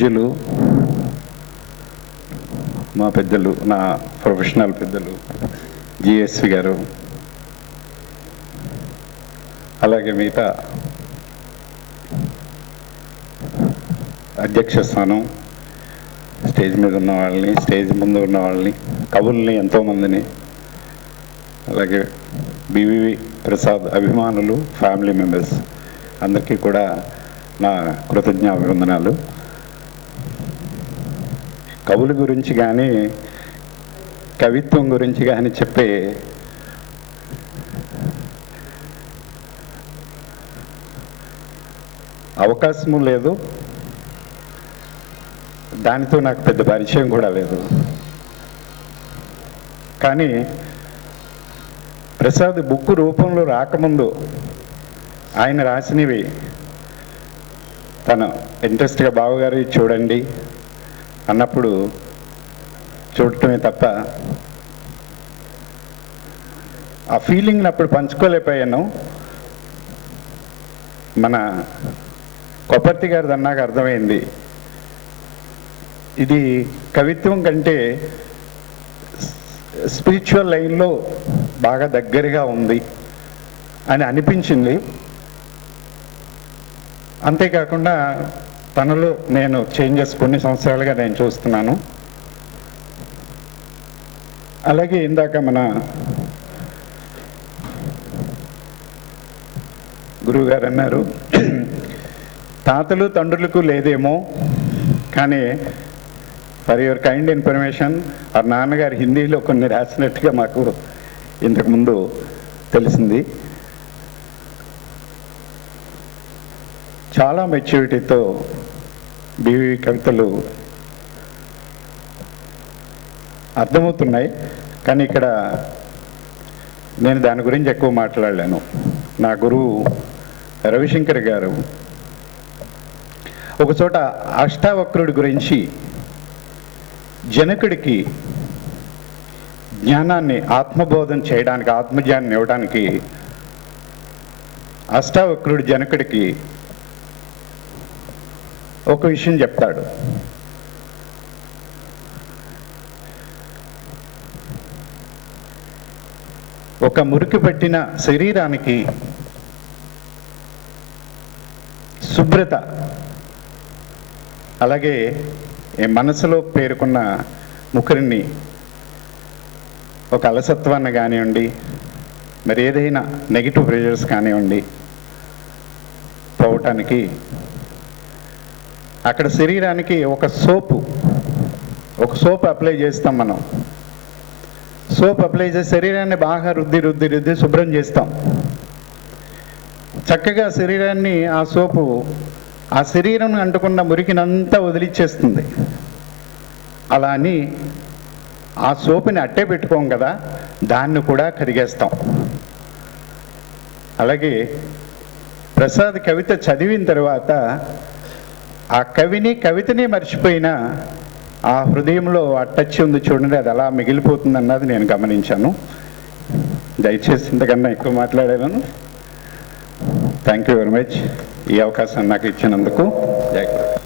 పూజ్యులు మా పెద్దలు, నా ప్రొఫెషనల్ పెద్దలు జిఎస్వి గారు, అలాగే మిగతా అధ్యక్ష స్థానం, స్టేజ్ మీద ఉన్న వాళ్ళని, స్టేజ్ ముందు ఉన్న వాళ్ళని, కవుల్ని ఎంతోమందిని, అలాగే బివివి ప్రసాద్ అభిమానులు, ఫ్యామిలీ మెంబర్స్ అందరికీ కూడా నా కృతజ్ఞాభివందనాలు. కవుల గురించి కానీ కవిత్వం గురించి కానీ చెప్పే అవకాశము లేదు, దానితో నాకు పెద్ద పరిచయం కూడా లేదు. కానీ ప్రసాద్ బుక్ రూపంలో రాకముందు ఆయన రాసినవి తన ఇంట్రెస్ట్గా బావగారు చూడండి అన్నప్పుడు చూడటమే తప్ప ఆ ఫీలింగ్ని అప్పుడు పంచుకోలేకపోయాను. మన కొప్పర్తి గారిది అన్నాక అర్థమైంది, ఇది కవిత్వం కంటే స్పిరిచువల్ లైన్లో బాగా దగ్గరగా ఉంది అని అనిపించింది. అంతేకాకుండా తనలో నేను చేంజెస్ కొన్ని సంవత్సరాలుగా నేను చూస్తున్నాను. అలాగే ఇందాక మన గురువుగారు అన్నారు, తాతలు తండ్రులకు లేదేమో, కానీ ఫర్ యువర్ కైండ్ ఇన్ఫర్మేషన్ ఆ నాన్నగారు హిందీలో కొన్ని రాసినట్టుగా మాకు ఇంతకుముందు తెలిసింది. చాలా మెచ్యూరిటీతో బివి కవితలు అర్థమవుతున్నాయి. కానీ ఇక్కడ నేను దాని గురించి ఎక్కువ మాట్లాడలేను. నా గురువు రవిశంకర్ గారు ఒకచోట అష్టావక్రుడి గురించి జనకుడికి జ్ఞానాన్ని ఆత్మబోధన చేయడానికి, ఆత్మజ్ఞానాన్ని ఇవ్వడానికి అష్టావక్రుడు జనకుడికి ఒక విషయం చెప్తాడు. ఒక మురికి పట్టిన శరీరానికి శుభ్రత, అలాగే మనసులో పేరుకున్న ముఖరిని ఒక అలసత్వాన్ని కానివ్వండి, మరి ఏదైనా నెగిటివ్ ప్రెషర్స్ కానివ్వండి పోవటానికి అక్కడ శరీరానికి ఒక సోప్ అప్లై చేస్తాం. మనం సోప్ అప్లై చేసి శరీరాన్ని బాగా రుద్ది శుభ్రం చేస్తాం. చక్కగా శరీరాన్ని ఆ సోపు ఆ శరీరం అంటుకున్న మురికినంతా వదిలిచ్చేస్తుంది. అలా అని ఆ సోపుని అట్టే పెట్టుకోం కదా, దాన్ని కూడా కడిగేస్తాం. అలాగే ప్రసాద్ కవిత చదివిన తర్వాత ఆ కవితని మర్చిపోయిన ఆ హృదయంలో ఆ టచ్ ఉంది చూడండి, అది అలా మిగిలిపోతుంది అన్నది నేను గమనించాను. దయచేసి ఇంతకన్నా ఎక్కువ మాట్లాడాను. థ్యాంక్ యూ వెరీ మచ్ ఈ అవకాశం నాకు ఇచ్చినందుకు. జై గురు.